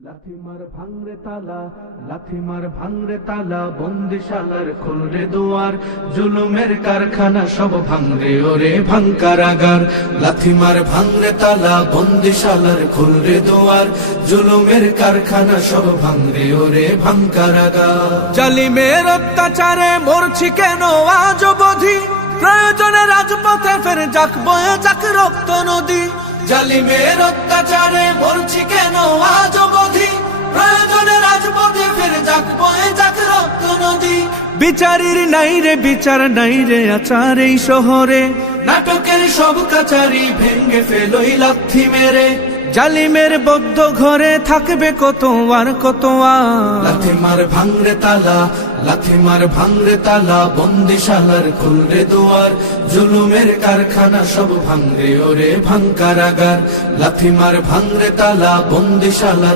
লাথিমার ভাঙরে তালা, লাথিমার ভাঙরে তালা, বন্দিশালার খুলরে দুয়ার, জুলুমের কারখানা সব ভাঙরে ওরে ভাঙকারাগার। লাথিমার ভাঙরে তালা, বন্দিশালার খুলরে দুয়ার, জুলুমের কারখানা সব ভাঙরে ওরে ভাঙকারাগার। জালিমের অত্যাচারে মরছি কেন আজ অবধি, প্রয়োজনে রাজপথে ফের যাক বয়ে যাক রক্ত নদী। জালিমের অত্যাচারে মরছি কেন আজ অবধি, প্রয়োজনে রাজপথে ফের যাক বয়ে যাক রক্ত নদী। বিচারের নাই রে বিচার নাই রে আচার এই শহরে, নাটকের সব কাচারি ভেঙ্গে ফেলোই লাথি মেরে। জালিমের বদ্ধ ঘরে থাকবে কত আর কত আর। লাথিমার ভাঙরে তালা, লাথিমার ভাঙরে তালা, বন্দিশালার খুলরে দুয়ার, জুলুমের কারখানা সব ভাঙরে ওরে ভাঙকারাগার। লাথিমার ভাঙরে তালা, বন্দিশালার